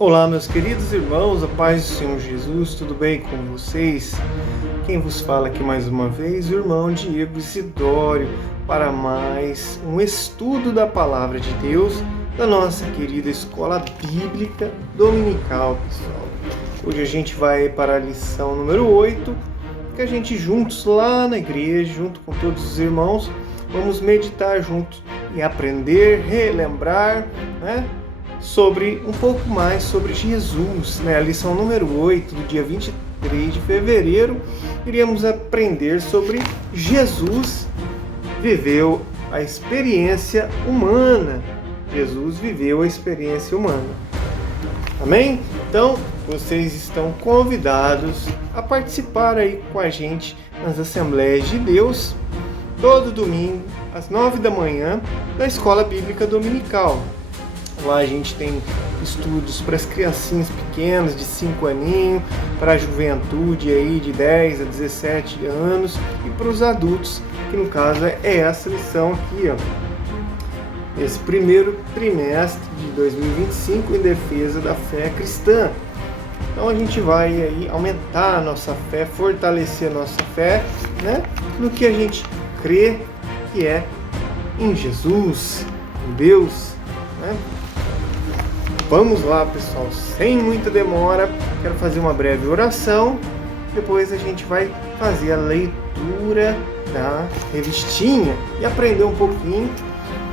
Olá, meus queridos irmãos, a paz do Senhor Jesus, tudo bem com vocês? Quem vos fala aqui mais uma vez, o irmão Diego Isidório, para mais um estudo da Palavra de Deus da nossa querida Escola Bíblica Dominical, pessoal. Hoje a gente vai para a lição número 8, que a gente juntos lá na igreja, junto com todos os irmãos, vamos meditar juntos e aprender, relembrar, sobre um pouco mais sobre Jesus, A lição número 8, do dia 23 de fevereiro, iremos aprender sobre Jesus viveu a experiência humana. Jesus viveu a experiência humana. Amém? Então, vocês estão convidados a participar aí com a gente nas Assembleias de Deus, todo domingo, às 9 da manhã, na Escola Bíblica Dominical. Lá a gente tem estudos para as criancinhas pequenas de 5 aninhos, para a juventude aí de 10 a 17 anos e para os adultos, que no caso é essa lição aqui, esse primeiro trimestre de 2025 em defesa da fé cristã. Então a gente vai aí aumentar a nossa fé, fortalecer a nossa fé, no que a gente crê que é em Jesus, em Deus, Vamos lá, pessoal, sem muita demora, quero fazer uma breve oração, depois a gente vai fazer a leitura da revistinha e aprender um pouquinho.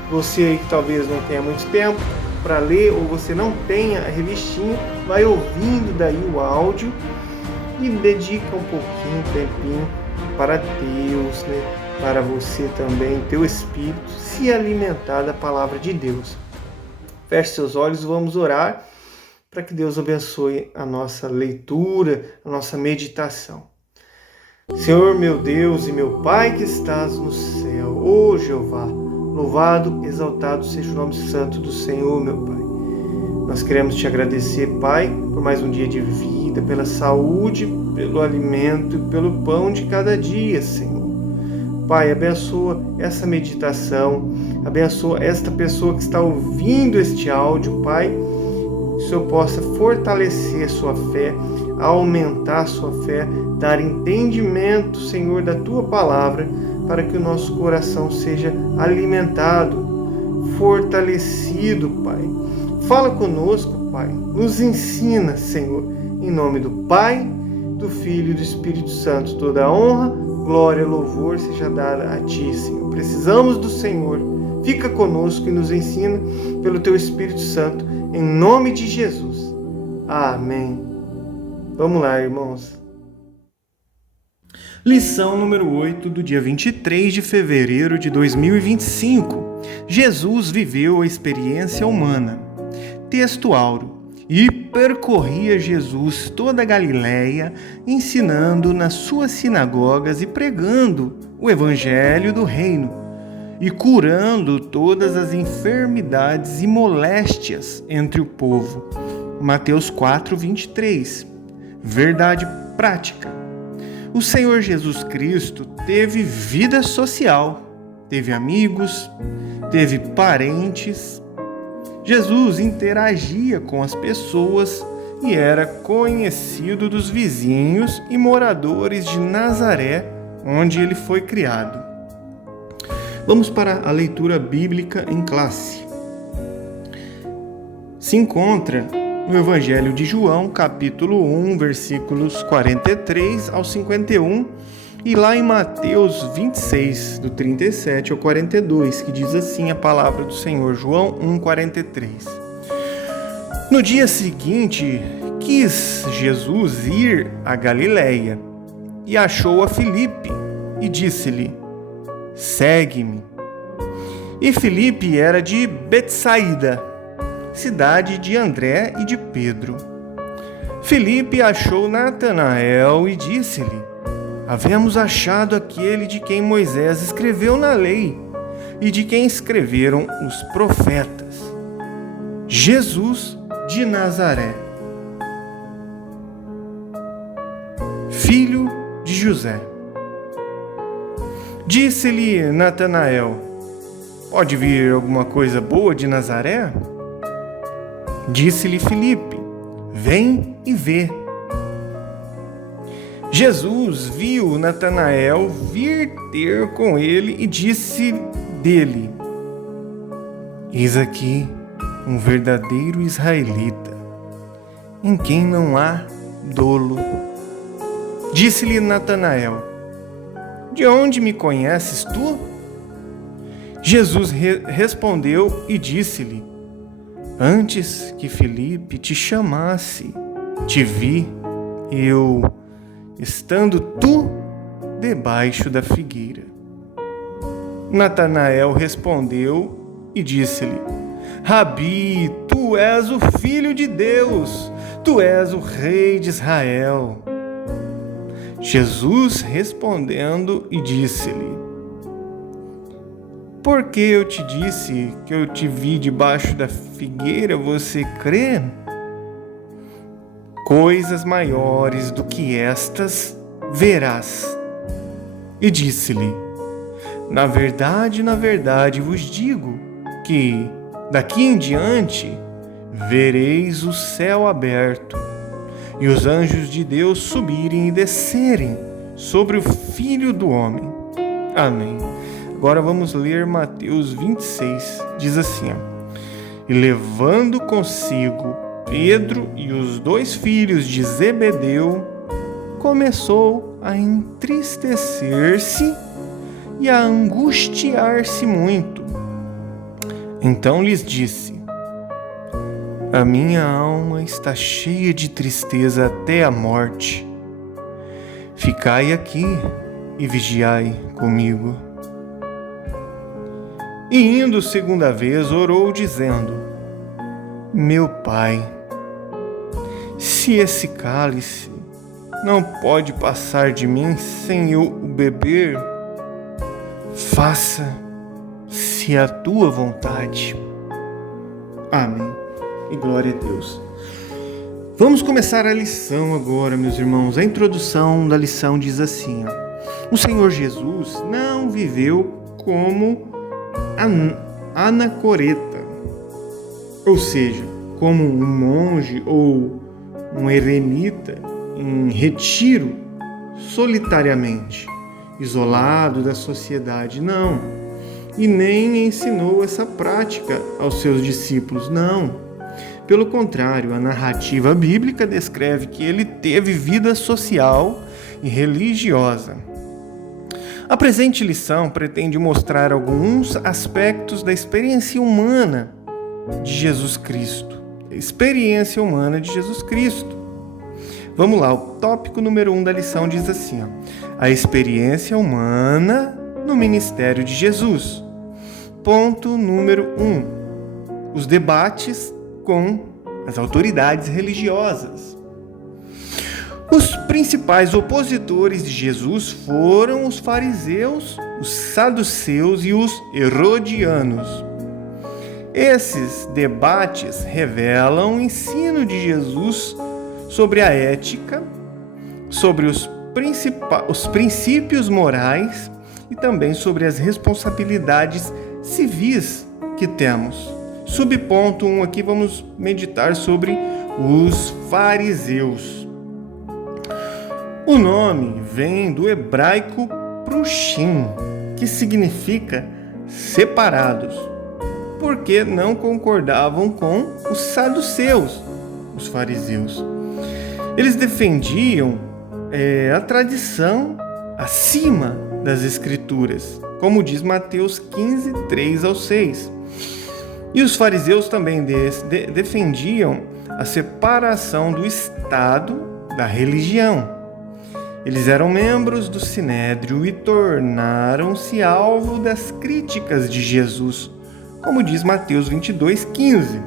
Você aí que talvez não tenha muito tempo para ler ou você não tenha a revistinha, vai ouvindo daí o áudio e dedica um pouquinho, tempinho para Deus, para você também, teu espírito, se alimentar da palavra de Deus. Feche seus olhos e vamos orar para que Deus abençoe a nossa leitura, a nossa meditação. Senhor, meu Deus e meu Pai que estás no céu, ó Jeová, louvado, exaltado seja o nome santo do Senhor, meu Pai. Nós queremos te agradecer, Pai, por mais um dia de vida, pela saúde, pelo alimento e pelo pão de cada dia, Senhor. Pai, abençoa essa meditação, abençoa esta pessoa que está ouvindo este áudio, Pai, que o Senhor possa fortalecer a sua fé, aumentar a sua fé, dar entendimento, Senhor, da Tua Palavra, para que o nosso coração seja alimentado, fortalecido, Pai. Fala conosco, Pai, nos ensina, Senhor, em nome do Pai, do Filho e do Espírito Santo, toda a honra, glória, louvor seja dada a Ti, Senhor. Precisamos do Senhor. Fica conosco e nos ensina pelo Teu Espírito Santo, em nome de Jesus. Amém. Vamos lá, irmãos. Lição número 8, do dia 23 de fevereiro de 2025. Jesus viveu a experiência humana. Texto áureo. E percorria Jesus toda a Galiléia, ensinando nas suas sinagogas e pregando o evangelho do reino, e curando todas as enfermidades e moléstias entre o povo. Mateus 4, 23. Verdade prática. O Senhor Jesus Cristo teve vida social, teve amigos, teve parentes. Jesus interagia com as pessoas e era conhecido dos vizinhos e moradores de Nazaré, onde ele foi criado. Vamos para a leitura bíblica em classe. Se encontra no Evangelho de João, capítulo 1, versículos 43 ao 51, e lá em Mateus 26, do 37 ao 42, que diz assim a palavra do Senhor, João 1, 43. No dia seguinte, quis Jesus ir a Galiléia, e achou a Filipe, e disse-lhe, segue-me. E Filipe era de Betsaída, cidade de André e de Pedro. Filipe achou Natanael e disse-lhe, havemos achado aquele de quem Moisés escreveu na lei e de quem escreveram os profetas, Jesus de Nazaré, filho de José. Disse-lhe Natanael, pode vir alguma coisa boa de Nazaré? Disse-lhe Filipe, vem e vê. Jesus viu Natanael vir ter com ele e disse dele: eis aqui um verdadeiro israelita, em quem não há dolo. Disse-lhe Natanael: de onde me conheces tu? Jesus respondeu e disse-lhe: antes que Filipe te chamasse, te vi, eu, estando tu debaixo da figueira. Natanael respondeu e disse-lhe: Rabi, tu és o Filho de Deus, tu és o Rei de Israel. Jesus respondendo e disse-lhe: porque eu te disse que eu te vi debaixo da figueira, você crê? Coisas maiores do que estas verás. E disse-lhe: na verdade vos digo que daqui em diante vereis o céu aberto e os anjos de Deus subirem e descerem sobre o Filho do Homem. Amém. Agora vamos ler Mateus 26. Diz assim: e levando consigo Pedro e os 2 filhos de Zebedeu, começou a entristecer-se e a angustiar-se muito. Então lhes disse: a minha alma está cheia de tristeza até a morte. Ficai aqui e vigiai comigo. E indo segunda vez, orou, dizendo: meu Pai, se esse cálice não pode passar de mim sem eu o beber, faça-se a tua vontade. Amém. E glória a Deus. Vamos começar a lição agora, meus irmãos. A introdução da lição diz assim: o Senhor Jesus não viveu como anacoreta, ou seja, como um monge ou um eremita em retiro, solitariamente, isolado da sociedade, não. E nem ensinou essa prática aos seus discípulos, não. Pelo contrário, a narrativa bíblica descreve que ele teve vida social e religiosa. A presente lição pretende mostrar alguns aspectos da experiência humana de Jesus Cristo. Experiência humana de Jesus Cristo. Vamos lá, o tópico número 1 da lição diz assim: a experiência humana no ministério de Jesus. Ponto número 1: os debates com as autoridades religiosas. Os principais opositores de Jesus foram os fariseus, os saduceus e os herodianos. Esses debates revelam o ensino de Jesus sobre a ética, sobre os princípios morais e também sobre as responsabilidades civis que temos. Subponto 1 aqui, vamos meditar sobre os fariseus. O nome vem do hebraico prushim, que significa separados, porque não concordavam com os saduceus, os fariseus. Eles defendiam a tradição acima das escrituras, como diz Mateus 15, 3-6. E os fariseus também defendiam a separação do Estado da religião. Eles eram membros do Sinédrio e tornaram-se alvo das críticas de Jesus, como diz Mateus 22:15.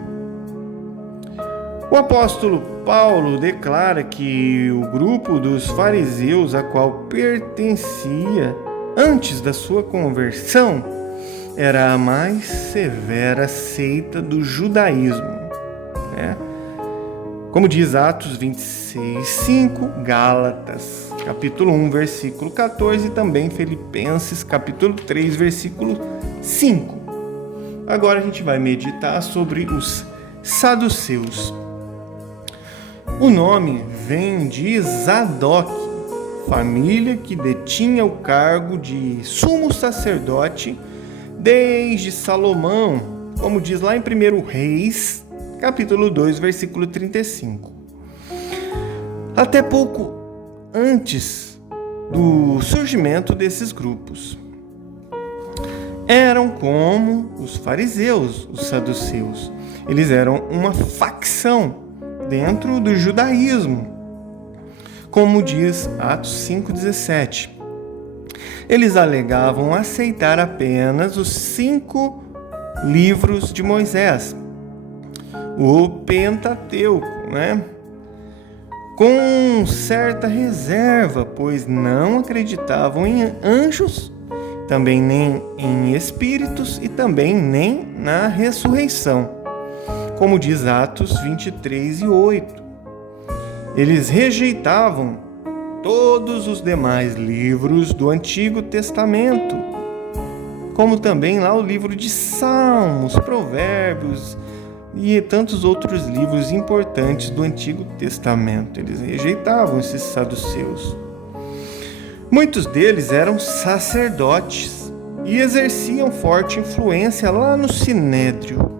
O apóstolo Paulo declara que o grupo dos fariseus a qual pertencia antes da sua conversão era a mais severa seita do judaísmo, né? Como diz Atos 26:5, Gálatas, capítulo 1, versículo 14 e também Filipenses, capítulo 3, versículo 5. Agora a gente vai meditar sobre os saduceus. O nome vem de Zadok, família que detinha o cargo de sumo sacerdote desde Salomão, como diz lá em 1 Reis, capítulo 2, versículo 35. Até pouco antes do surgimento desses grupos. Eram como os fariseus, os saduceus. Eles eram uma facção dentro do judaísmo, como diz Atos 5,17. Eles alegavam aceitar apenas os 5 livros de Moisés, o Pentateuco, com certa reserva, pois não acreditavam em anjos, também nem em espíritos e também nem na ressurreição, como diz Atos 23:8. Eles rejeitavam todos os demais livros do Antigo Testamento, como também lá o livro de Salmos, Provérbios e tantos outros livros importantes do Antigo Testamento. Eles rejeitavam esses saduceus. Muitos deles eram sacerdotes e exerciam forte influência lá no Sinédrio.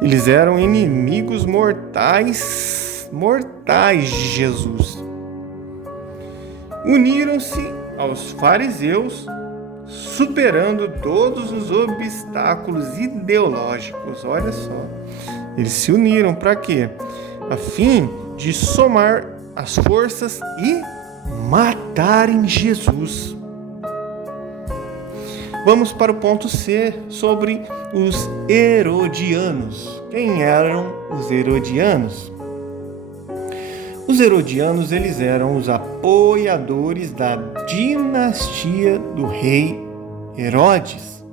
Eles eram inimigos mortais de Jesus. Uniram-se aos fariseus, superando todos os obstáculos ideológicos. Olha só, eles se uniram para quê? A fim de somar as forças e matarem Jesus. Vamos para o ponto C, sobre os herodianos. Quem eram os herodianos? Os herodianos, eles eram os apoiadores da dinastia do rei Herodes,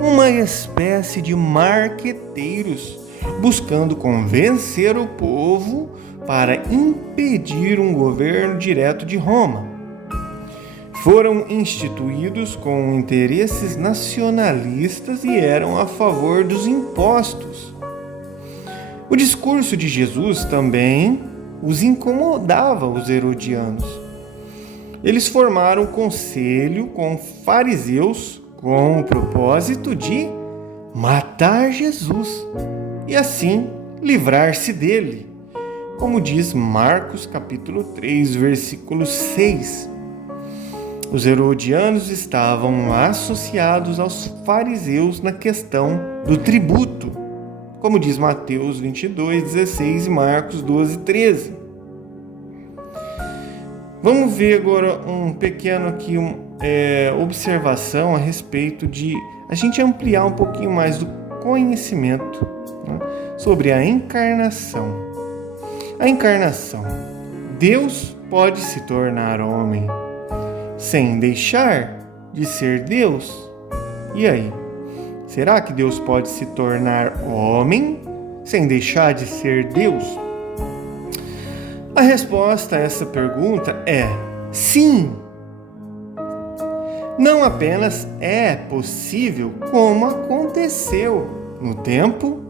uma espécie de marqueteiros, buscando convencer o povo para impedir um governo direto de Roma. Foram instituídos com interesses nacionalistas e eram a favor dos impostos. O discurso de Jesus também os incomodava, os herodianos. Eles formaram um conselho com fariseus com o propósito de matar Jesus e assim livrar-se dele, como diz Marcos capítulo 3, versículo 6. Os herodianos estavam associados aos fariseus na questão do tributo, como diz Mateus 22, 16 e Marcos 12, 13. Vamos ver agora um pequeno aqui, observação a respeito de a gente ampliar um pouquinho mais do conhecimento, sobre a encarnação. A encarnação. Deus pode se tornar homem sem deixar de ser Deus? E aí? Será que Deus pode se tornar homem sem deixar de ser Deus? A resposta a essa pergunta é sim. Não apenas é possível, como aconteceu no tempo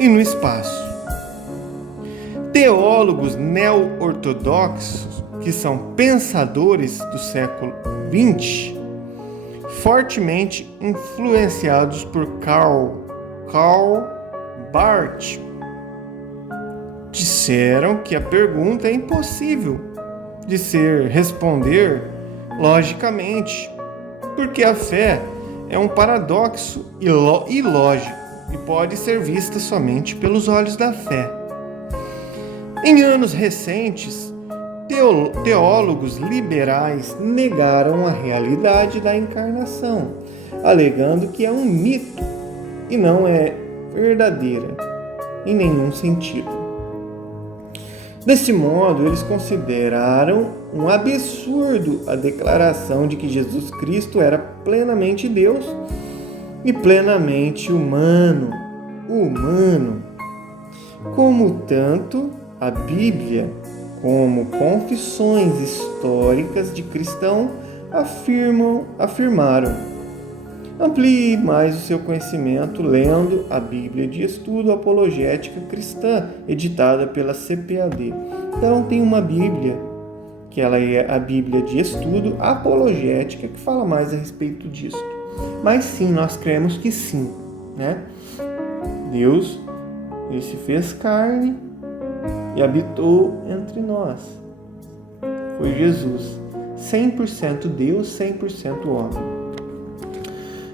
e no espaço. Teólogos neo-ortodoxos, que são pensadores do século XX, fortemente influenciados por Karl Barth, disseram que a pergunta é impossível de responder logicamente, porque a fé é um paradoxo ilógico e pode ser vista somente pelos olhos da fé. Em anos recentes, teólogos liberais negaram a realidade da encarnação, alegando que é um mito e não é verdadeira em nenhum sentido. Desse modo, eles consideraram um absurdo a declaração de que Jesus Cristo era plenamente Deus e plenamente humano. Como tanto a Bíblia como confissões históricas de cristão afirmaram. Amplie mais o seu conhecimento lendo a Bíblia de Estudo Apologética Cristã, editada pela CPAD. Então tem uma Bíblia, que ela é a Bíblia de Estudo Apologética, que fala mais a respeito disso. Mas sim, nós cremos que sim, né? Deus, ele se fez carne e habitou entre nós. Foi Jesus, 100% Deus, 100% homem.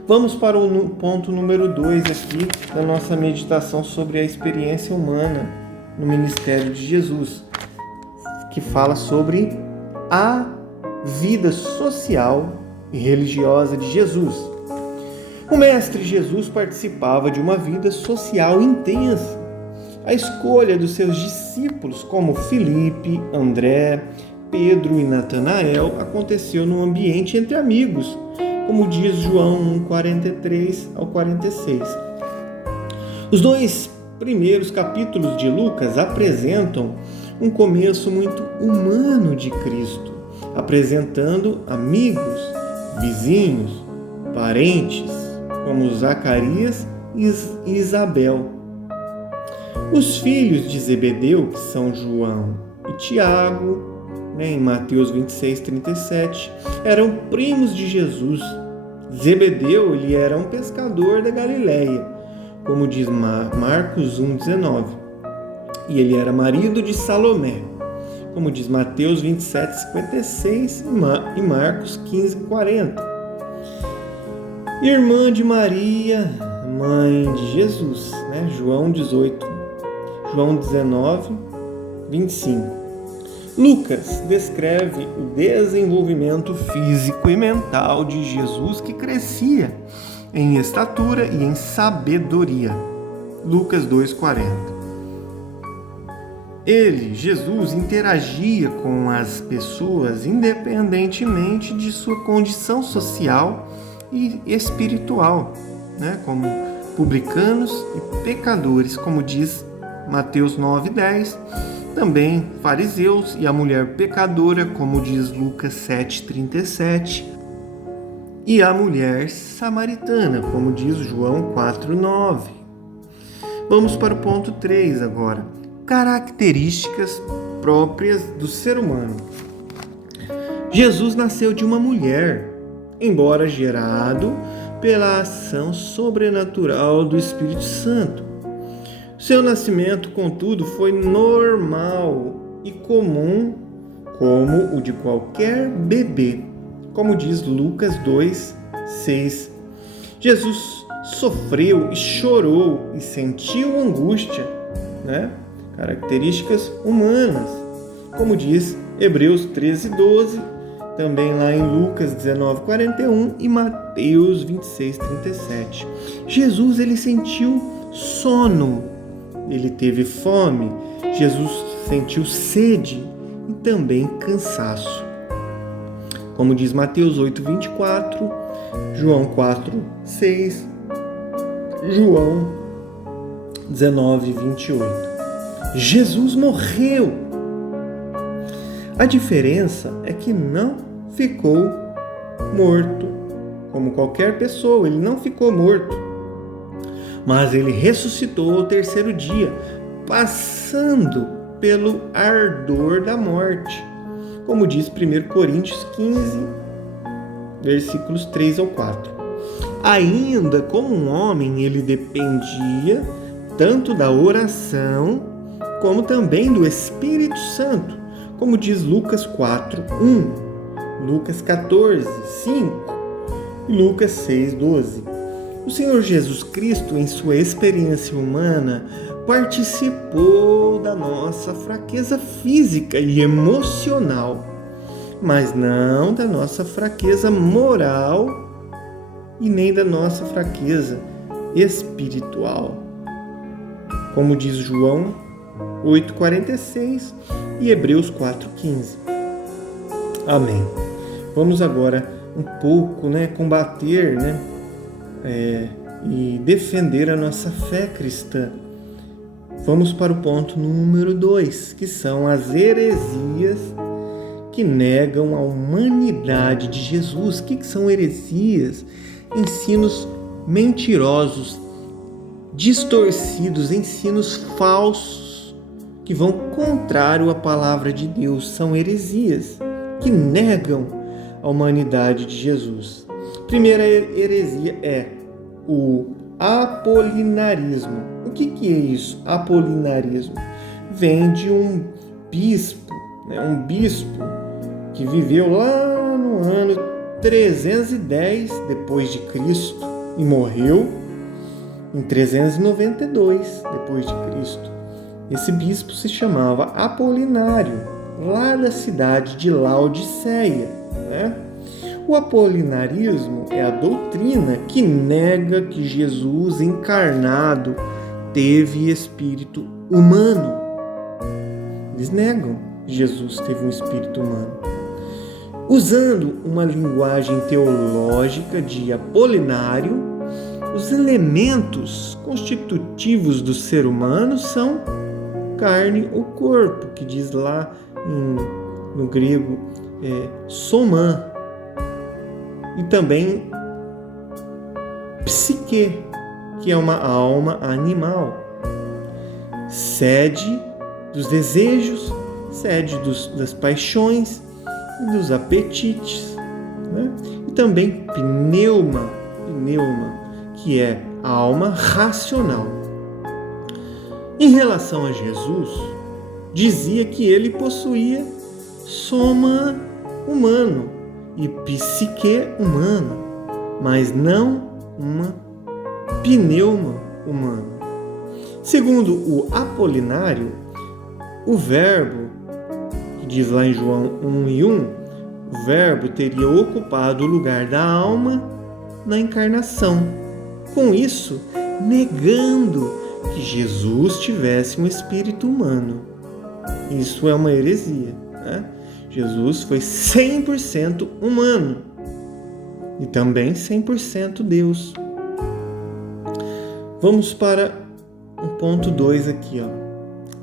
Vamos para o ponto número 2 aqui da nossa meditação sobre a experiência humana no ministério de Jesus, que fala sobre a vida social e religiosa de Jesus. O Mestre Jesus participava de uma vida social intensa. A escolha dos seus discípulos, como Filipe, André, Pedro e Natanael, aconteceu num ambiente entre amigos, como diz João 1, 43 ao 46. Os 2 primeiros capítulos de Lucas apresentam um começo muito humano de Cristo, apresentando amigos, vizinhos, parentes, como Zacarias e Isabel. Os filhos de Zebedeu, que são João e Tiago, em Mateus 26, 37, eram primos de Jesus. Zebedeu, ele era um pescador da Galileia, como diz Marcos 1, 19. E ele era marido de Salomé, como diz Mateus 27, 56 e Marcos 15, 40. Irmã de Maria, mãe de Jesus, João 18, João 19, 25. Lucas descreve o desenvolvimento físico e mental de Jesus, que crescia em estatura e em sabedoria. Lucas 2,40. Jesus, interagia com as pessoas independentemente de sua condição social e espiritual, como publicanos e pecadores, como diz Mateus 9:10, também fariseus e a mulher pecadora, como diz Lucas 7:37, e a mulher samaritana, como diz João 4:9. Vamos para o ponto 3 agora. Características próprias do ser humano. Jesus nasceu de uma mulher, embora gerado pela ação sobrenatural do Espírito Santo. Seu nascimento, contudo, foi normal e comum, como o de qualquer bebê, como diz Lucas 2:6. Jesus sofreu e chorou e sentiu angústia, Características humanas, como diz Hebreus 13:12, também lá em Lucas 19:41 e Mateus 26:37. Jesus, ele sentiu sono, ele teve fome, Jesus sentiu sede e também cansaço. Como diz Mateus 8:24, João 4:6, João 19:28. Jesus morreu. A diferença é que não ficou morto, como qualquer pessoa, ele não ficou morto, mas ele ressuscitou ao terceiro dia, passando pelo ardor da morte, como diz 1 Coríntios 15, versículos 3 ao 4. Ainda como um homem, ele dependia tanto da oração como também do Espírito Santo, como diz Lucas 4:1, Lucas 14:5 e Lucas 6:12. O Senhor Jesus Cristo, em sua experiência humana, participou da nossa fraqueza física e emocional, mas não da nossa fraqueza moral e nem da nossa fraqueza espiritual. Como diz João 8:46 e Hebreus 4:15. Amém. Vamos agora um pouco, combater, e defender a nossa fé cristã. Vamos para o ponto número 2, que são as heresias que negam a humanidade de Jesus. O que são heresias? ensinos mentirosos, distorcidos, ensinos falsos que vão contrário à palavra de Deus. São heresias que negam a humanidade de Jesus. A primeira heresia é o apolinarismo. O que é isso? Apolinarismo vem de um bispo, um bispo que viveu lá no ano 310 depois de Cristo e morreu em 392 depois de Cristo. Esse bispo se chamava Apolinário, lá da cidade de Laodiceia, O apolinarismo é a doutrina que nega que Jesus encarnado teve espírito humano. Eles negam que Jesus teve um espírito humano. Usando uma linguagem teológica de Apolinário, os elementos constitutivos do ser humano são carne ou corpo, que diz lá no grego soma, e também psique, que é uma alma animal, sede dos desejos, sede das paixões e dos apetites, E também pneuma, que é a alma racional. Em relação a Jesus, dizia que ele possuía soma humano e psique humana, mas não uma pneuma humana. Segundo o Apolinário, o verbo, que diz lá em João 1:1, o verbo teria ocupado o lugar da alma na encarnação. Com isso, negando que Jesus tivesse um espírito humano. Isso é uma heresia, Jesus foi 100% humano e também 100% Deus. Vamos para o ponto 2 aqui,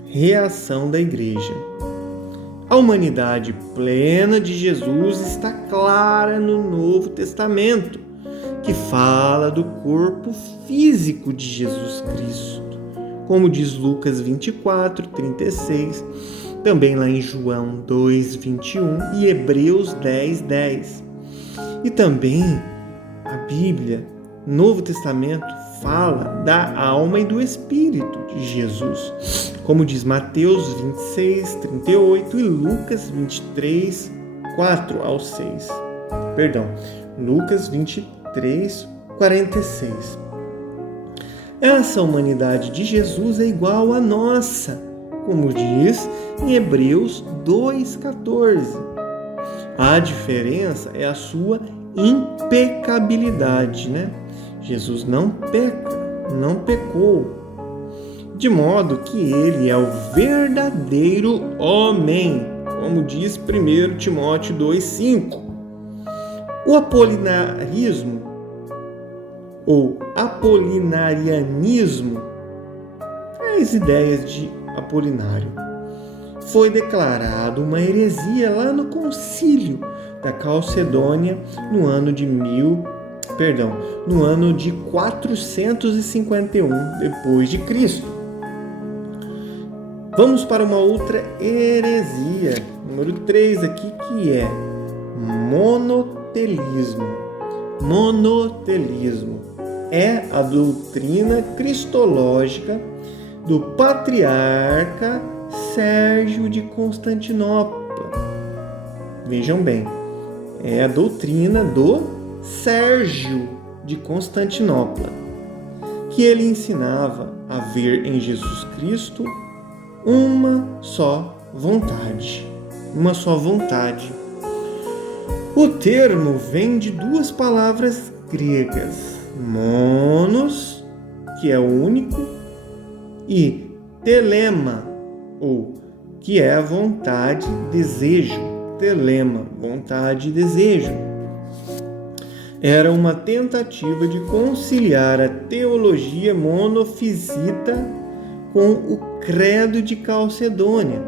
reação da igreja. A humanidade plena de Jesus está clara no Novo Testamento, que fala do corpo físico de Jesus Cristo, como diz Lucas 24:36, também lá em João 2:21 e Hebreus 10:10. E também a Bíblia, Novo Testamento, fala da alma e do espírito de Jesus, como diz Mateus 26:38 e Lucas 23:4-6. Lucas 23:46. Essa humanidade de Jesus é igual à nossa, como diz em Hebreus 2:14. A diferença é a sua impecabilidade, Jesus não peca, não pecou, de modo que ele é o verdadeiro homem, como diz 1 Timóteo 2:5. O apolinarismo ou apolinarianismo, as ideias de Apolinário, foi declarado uma heresia lá no concílio da Calcedônia no ano de 451 depois de Cristo. Vamos para uma outra heresia, número 3 aqui, que é monotelismo. Monotelismo é a doutrina cristológica do patriarca Sérgio de Constantinopla. Vejam bem, é a doutrina do Sérgio de Constantinopla, que ele ensinava a ver em Jesus Cristo uma só vontade. O termo vem de duas palavras gregas, monos, que é o único, e telema, ou que é a vontade, desejo. Telema, vontade e desejo. Era uma tentativa de conciliar a teologia monofisita com o credo de Calcedônia,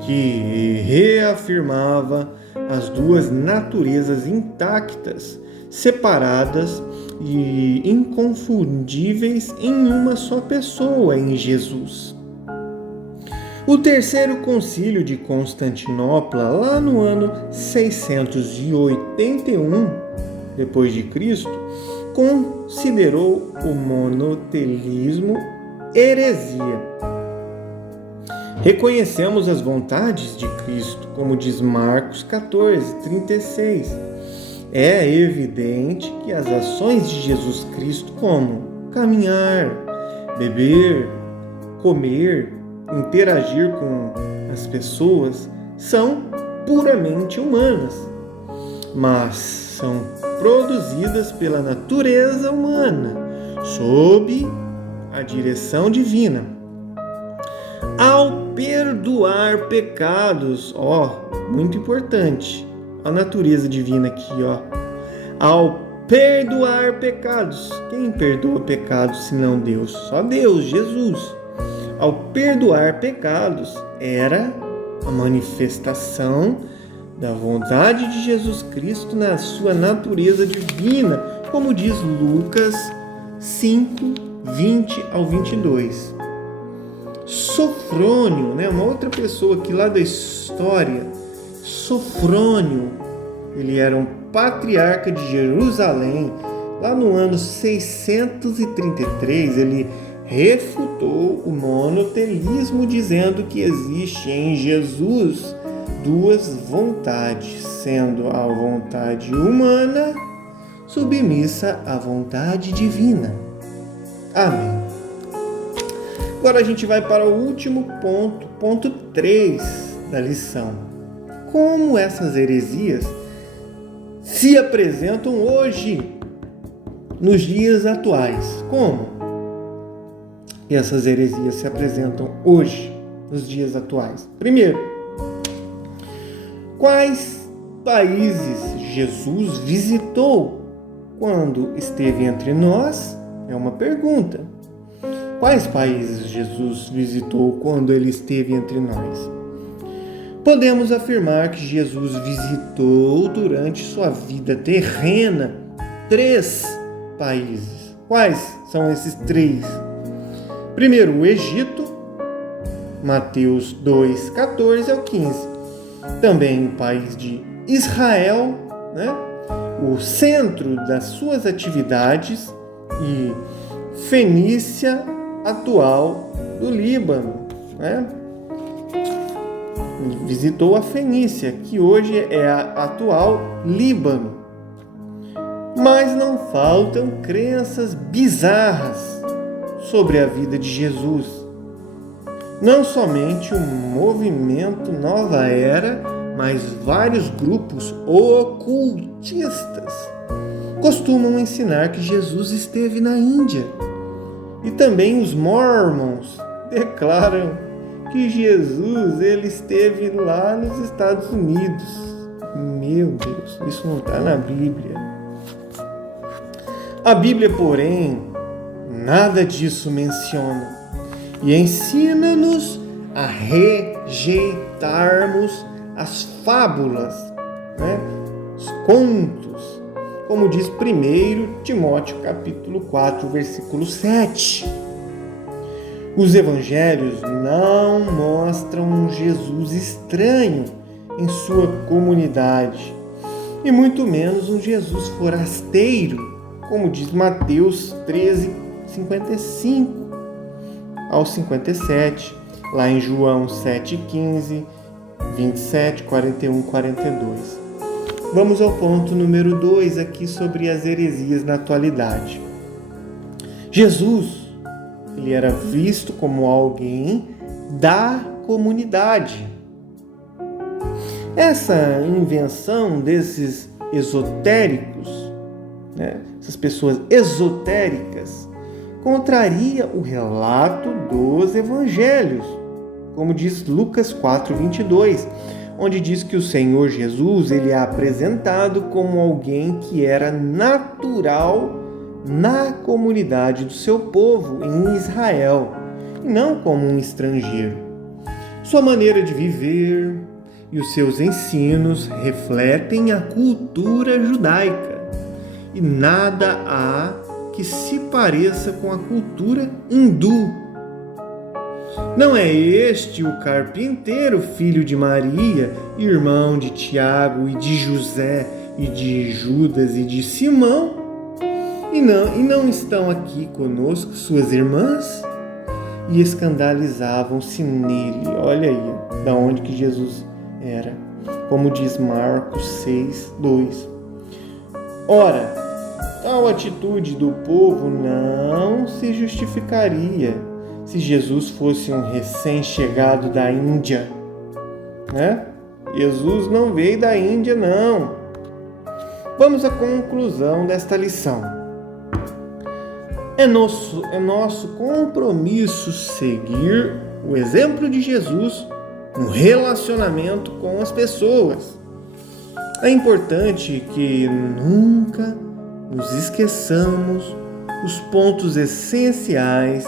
que reafirmava as duas naturezas intactas, separadas e inconfundíveis em uma só pessoa, em Jesus. O terceiro concílio de Constantinopla, lá no ano 681 depois de Cristo, considerou o monoteísmo heresia. Reconhecemos as vontades de Cristo, como diz Marcos 14:36. É evidente que as ações de Jesus Cristo, como caminhar, beber, comer, interagir com as pessoas, são puramente humanas, mas são produzidas pela natureza humana, sob a direção divina. Ao perdoar pecados, muito importante, a natureza divina aqui, ao perdoar pecados, quem perdoa pecados senão Deus? Só Deus, Jesus. Ao perdoar pecados, era a manifestação da vontade de Jesus Cristo na sua natureza divina, como diz Lucas 5:20-22. Sofrônio, uma outra pessoa aqui lá da história, Sofrônio, ele era um patriarca de Jerusalém. Lá no ano 633, ele refutou o monoteísmo, dizendo que existe em Jesus duas vontades, sendo a vontade humana submissa à vontade divina. Amém. Agora a gente vai para o último ponto 3 da lição. Como essas heresias se apresentam hoje, nos dias atuais? Como essas heresias se apresentam hoje, nos dias atuais? Primeiro, quais países Jesus visitou quando esteve entre nós? É uma pergunta. Quais países Jesus visitou quando ele esteve entre nós? Podemos afirmar que Jesus visitou durante sua vida terrena 3 países. Quais são esses 3? Primeiro, o Egito, Mateus 2:14-15. Também o país de Israel, o centro das suas atividades, e Fenícia, atual do Líbano. Ele visitou a Fenícia, que hoje é a atual Líbano. Mas não faltam crenças bizarras sobre a vida de Jesus. Não somente o movimento Nova Era, mas vários grupos ocultistas costumam ensinar que Jesus esteve na Índia. E também os Mormons declaram que Jesus ele esteve lá nos Estados Unidos. Meu Deus, isso não está na Bíblia. A Bíblia, porém, nada disso menciona e ensina-nos a rejeitarmos as fábulas, os contos, como diz 1 Timóteo capítulo 4, versículo 7. Os evangelhos não mostram um Jesus estranho em sua comunidade, e muito menos um Jesus forasteiro, como diz Mateus 13:55 ao 57, lá em João 7:15, 27, 41, 42. Vamos ao ponto número 2 aqui sobre as heresias na atualidade. Jesus, ele era visto como alguém da comunidade. Essa invenção desses esotéricos, essas pessoas esotéricas, contraria o relato dos evangelhos, como diz Lucas 4:22, onde diz que o Senhor Jesus ele é apresentado como alguém que era natural na comunidade do seu povo em Israel, e não como um estrangeiro. Sua maneira de viver e os seus ensinos refletem a cultura judaica e nada há que se pareça com a cultura hindu. Não é este o carpinteiro, filho de Maria, irmão de Tiago e de José e de Judas e de Simão? E não estão aqui conosco suas irmãs? E escandalizavam-se nele. Olha aí, da onde que Jesus era. Como diz Marcos 6, 2. Ora, tal atitude do povo não se justificaria se Jesus fosse um recém-chegado da Índia, né? Jesus não veio da Índia, não. Vamos à conclusão desta lição. É nosso compromisso seguir o exemplo de Jesus no relacionamento com as pessoas. É importante que nunca nos esqueçamos os pontos essenciais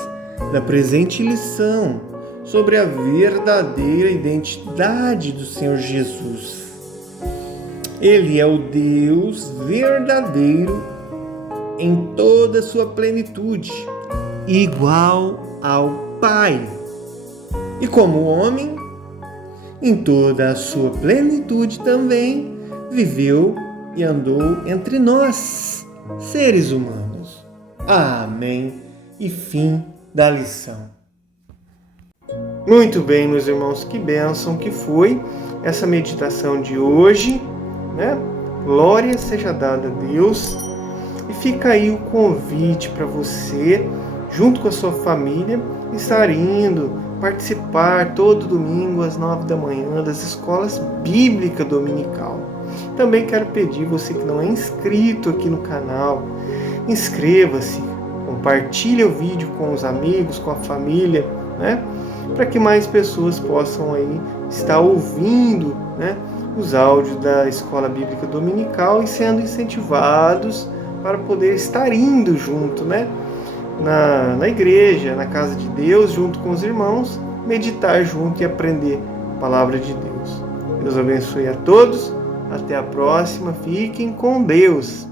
da presente lição sobre a verdadeira identidade do Senhor Jesus. Ele é o Deus verdadeiro em toda a sua plenitude, igual ao Pai. E como homem, em toda a sua plenitude também, viveu e andou entre nós, seres humanos. Amém. E fim da lição. Muito bem, meus irmãos, que bênção que foi essa meditação de hoje, né? Glória seja dada a Deus. E fica aí o convite para você, junto com a sua família, estar indo participar todo domingo às 9 da manhã das escolas bíblicas dominical. Também quero pedir você que não é inscrito aqui no canal, inscreva-se, compartilhe o vídeo com os amigos, com a família, né? Para que mais pessoas possam aí estar ouvindo, né, os áudios da escola bíblica dominical e sendo incentivados para poder estar indo junto, né, na igreja, na casa de Deus, junto com os irmãos, meditar junto e aprender a palavra de Deus. Deus abençoe a todos. Até a próxima. Fiquem com Deus.